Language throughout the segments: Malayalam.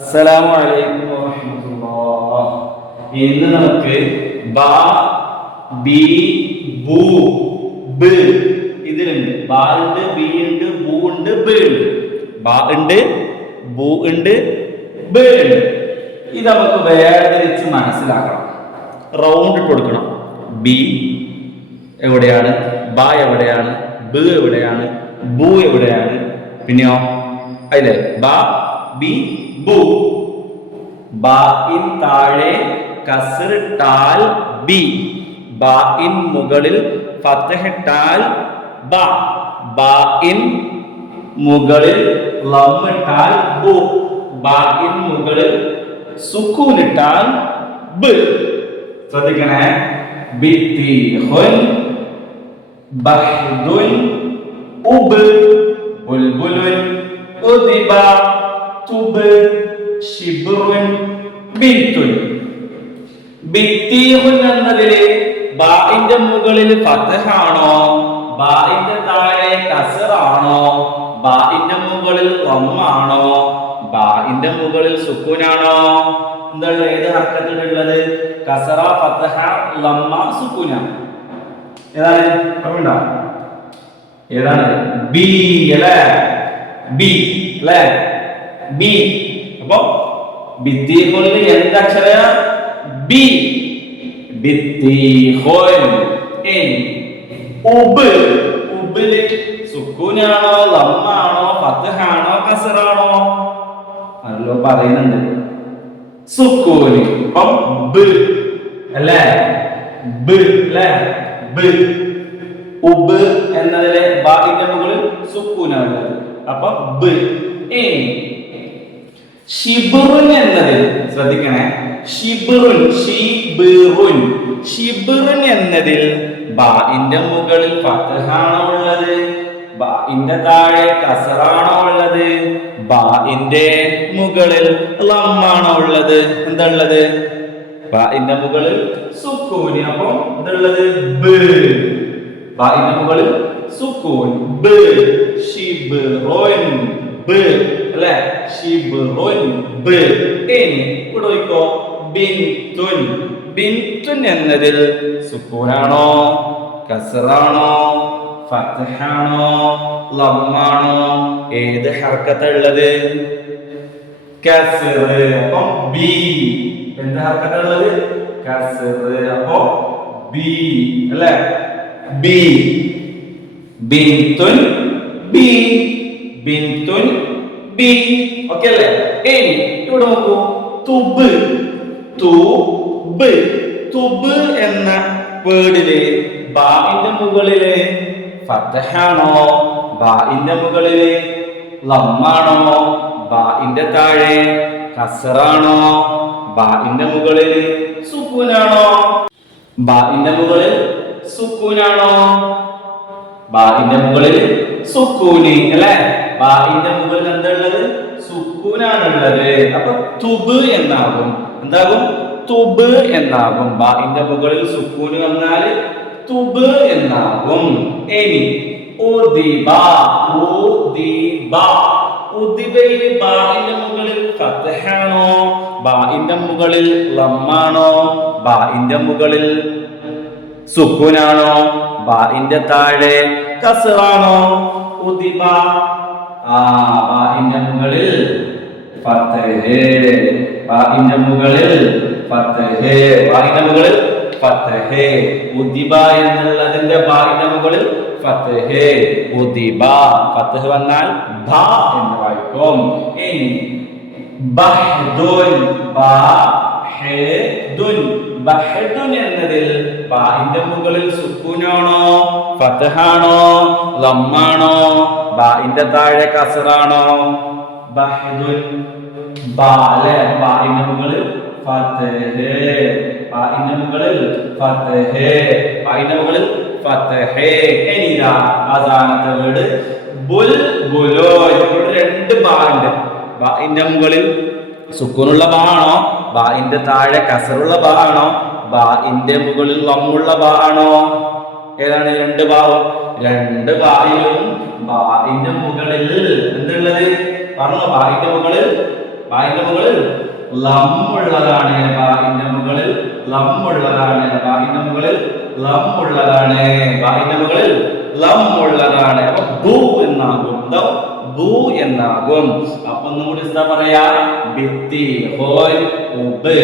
അസ്സലാമു അലൈക്കും വറഹ്മത്തുള്ളാഹ്. ഇന്ന് നമുക്ക് ബ ബി ബു ബ് ഇതിലുണ്ട്. ബ ഉണ്ട്, ബി ഉണ്ട്, ബു ഉണ്ട്, ബ ഉണ്ട്. ബ ഉണ്ട്, ബു ഉണ്ട്, ബ ഉണ്ട്. ഇത് നമുക്ക് വേർതിരിച്ച് മനസ്സിലാക്കണം. റൗണ്ട് ഇട്ട് കൊടുക്കണം. ബി എവിടെയാണ്, ബ എവിടെയാണ്, ബ് എവിടെയാണ്, ബു എവിടെയാണ്, പിന്നെയോ അല്ലേ ബ ബി ബു. ബാഇൻ താഴെ കസ്റിട്ടാൽ ബി, ബാഇൻ മുകളിൽ ഫത്ഹിട്ടാൽ ബ, ബാഇൻ മുകളിൽ ലമ്മിട്ടാൽ ബു, ബാഇൻ മുകളിൽ സുക്കൂനിട്ടാൽ ബ്. ശ്രദ്ധിക്കണേ. ബിത്തിഹുൻ ബഹ്ദുൻ ഉബ് ബുൽബുലുൻ ഉദിബ തുബ് ശിബ്റുൻ ബിത്തുൻ. ബിത്തിഹുൻ എന്നതില് ബാഇന്റെ മുകളിൽ ഫത്ഹാണോ, ബാഇന്റെ താഴെ കസ്റാണോ, ബാഇന്റെ മുകളിൽ ലമ്മാണോ, ബാഇന്റെ മുകളിൽ സുക്കൂനാണോ? എന്താണ് ഏത് ഹർക്കത്തിലുള്ളത്? കസ്റ, ഫത്ഹ, ലമ്മ, സുക്കൂന. ഏതാണ്? ഓർമ്മയുണ്ടോ? ഏതാണ്? ബി അല്ലേ? ബി അല്ലേ? ബി. അപ്പൊ ബിത്തിഹുനിൽ എന്തക്ഷര? ബി. ബിത്തിഹുൻ. ഉബ്, ഉബില് സുക്കൂനാണോ, ലമ്മാണോ, ഫത്ഹാണോ, കസ്റാണോ? അല്ലോ പറയുന്നുണ്ട്. സുക്കൂന്. അപ്പം ബ് അല്ലേ? ബ് അല്ലേ? ബ്. ഉബ് എന്നതിലെ ബാഇന്റെ മുകളിൽ സുക്കൂനാണ്. അപ്പൊ ബ്. ഷിബ്റുൻ എന്നതിൽ ശ്രദ്ധിക്കണേ. ഷിബ്റുൻ, ഷിബ്റുൻ, ഷിബ്റുൻ എന്നതിൽ ബാഇന്റെ മുകളിൽ ഫത്ഹാണോ ഉള്ളത്, ബാഇന്റെ താഴെ കസ്റാണോ ഉള്ളത്, ബാഇന്റെ മുകളിൽ ലമ്മാണോ ഉള്ളത്? എന്താ ഉള്ളത്? ബാഇന്റെ മുകളിൽ സുക്കൂന്. അപ്പൊ ഇതുള്ളത് ബ്. ബാഇന്റെ മുകളിൽ സുക്കൂൻ ബ്. ഷിബ്റുൻ ബ് അല്ലേ? ഷിബ്റുൻ ബ്. ഇനി ഇവിടെ നോക്കോ. ബിൻതുൻ. ബിൻതുൻ എന്നതിൽ സുക്കൂനാണോ, കസ്റാണോ, ഫത്ഹാണോ, ലമ്മാണോ? ഏത് ഹർക്കത്താ ഉള്ളത്? കസ്ർ. അപ്പൊ ബി. എന്ത് ഹർക്കത്താ ഉള്ളത്? കസ്ർ. അപ്പൊ ബി അല്ലേ? ബി. ബിൻതുൻ ബി. ബിൻതുൻ ബി. ഓക്കേ അല്ലേ? ഇനി ഇവിടെ നോക്കൂ. തുബ്, തുബ്. തുബ് എന്ന വേർഡില് ബാഇന്റെ മുകളില് ഫത്ഹാണോ, ബാഇന്റെ മുകളില് ലമ്മാണോ, ബാഇന്റെ താഴെ കസ്റാണോ, ബാഇന്റെ മുകളില് സുക്കൂനാണോ? ബാഇന്റെ മുകളിൽ സുക്കൂനാണോ? ബാഇന്റെ മുകളിൽ സുക്കൂനി അല്ലേ? ബാഇന്റെ മുകളിൽ എന്താ ഉള്ളത്? സുക്കൂനാണുള്ളത്. അപ്പൊ തുബ് എന്നാകും. എന്താകും? തുബ് എന്നാകും. ബാഇന്റെ മുകളിൽ സുക്കൂന് വന്നാൽ തുബ് എന്നാകും. ഇനി ഉദിബ, ഉദിബ. ഉദിബയില് ബാഇന്റെ മുകളിൽ ഫത്ഹാണോ, ബാഇന്റെ മുകളിൽ ലമ്മാണോ, ബാഇന്റെ മുകളിൽ സുക്കൂനാണോ, ബാഇന്റെ താഴെ കസ്റാണോ? ഉദിബ. ബാഇന്റെ മുകളിൽ ഫത്ഹ്, ബാഇന്റെ മുകളിൽ ഫത്ഹ്, ബാഇന്റെ മുകളിൽ ഫത്ഹ്. ഉദിബ എന്നുള്ളതിന്റെ ബാഇന്റെ മുകളിൽ ഫത്ഹ്. ഉദിബ. ഫത്ഹ് വന്നാൽ ബ എന്ന് വായിക്കും. ഇനി ബഹ്ദുൻ, ബഹ്ദുൻ. ബഹ്ദുൻ എന്നതിൽ ബാഇന്റെ മുകളിൽ സുക്കൂനാണോ, ഫത്ഹാണോ, ലമ്മാണോ, ബാഇന്റെ താഴെ കസ്റാണോ? ബഹ്ദുൻ ബ അല്ലേ? ബാഇന്റെ മുകളിൽ ഫത്ഹ്, ബാഇന്റെ മുകളിൽ ഫത്ഹ്, ബാഇന്റെ മുകളിൽ ഫത്ഹ്. ഇനി ഇതാ അവസാനത്തെ വേർഡ് ബുൽബുലുൻ. ഇവിടെ രണ്ട് ബാ ഉണ്ട്. ബാഇന്റെ മുകളിൽ സുക്കൂനുള്ള ബാ ആണോ, ബാഇന്റെ താഴെ കസ്റുള്ള ബാ ആണോ, ബാഇന്റെ മുകളിൽ ലമ്മുള്ള ബാ ആണോ? ഏതാണ് രണ്ട് ബാവും? രണ്ട് ബായിലും ബാഇന്റെ മുകളിൽ എന്തുള്ളത്? പറഞ്ഞു. ബാഇന്റെ മുകളിൽ ബായിന്റെ മുകളിൽ ലമ്മുള്ളതാണ്. ബായിന്റെ മുകളിൽ ലമ്മുള്ളതാണ്. ബായിന്റെ മുകളിൽ ലമ്മുള്ളതാണ്. ബായിന്റെ മുകളിൽ ലമ്മുള്ളതാണ്. അപ്പൊ ബു എന്നാകും. ബു എന്നാകും. അപ്പൊ ഒന്നുകൂടി എന്താ പറയാ? ബിത്തി ഹോൻ ഉബ്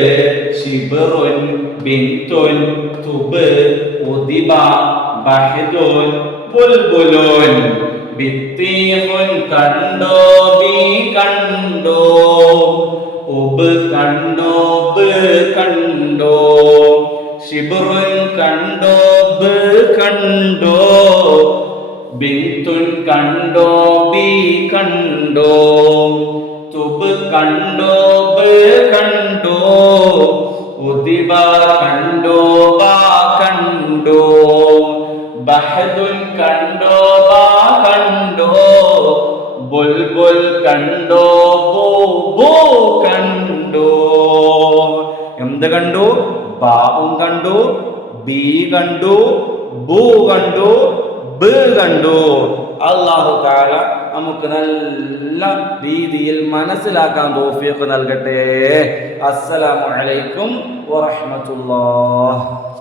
ശിബറുൻ ബിന്തുൻ തുബ് ഉദിബ ബഹദുൻ ബുൽബുലുൻ. ബിത്തിഹുൻ കണ്ടോ ബി കണ്ടോ ഉബ് കണ്ടോ ബ് കണ്ടോ ശിബറുൻ കണ്ടോ ബ് കണ്ടോ ബിന്തുൻ കണ്ടോ ബി കണ്ടോ തുബ് കണ്ടോ ബ് കണ്ടോ ഉദിബ കണ്ടോ ബാ കണ്ടോ ബഹദുൻ കണ്ടോ ബാ കണ്ടോ ബുൽബുൽ കണ്ടോ ബോ ബോ കണ്ടോ. എന്ത് കണ്ടു? ബാവും കണ്ടു, ബി കണ്ടു, ബു കണ്ടു, ബ് കണ്ടു. അല്ലാഹു തആല നമുക്ക് നല്ല രീതിയിൽ മനസ്സിലാക്കാൻ തൗഫീഖ് നൽകട്ടെ. അസ്സലാമു അലൈക്കും വറഹ്മത്തുള്ളാഹി.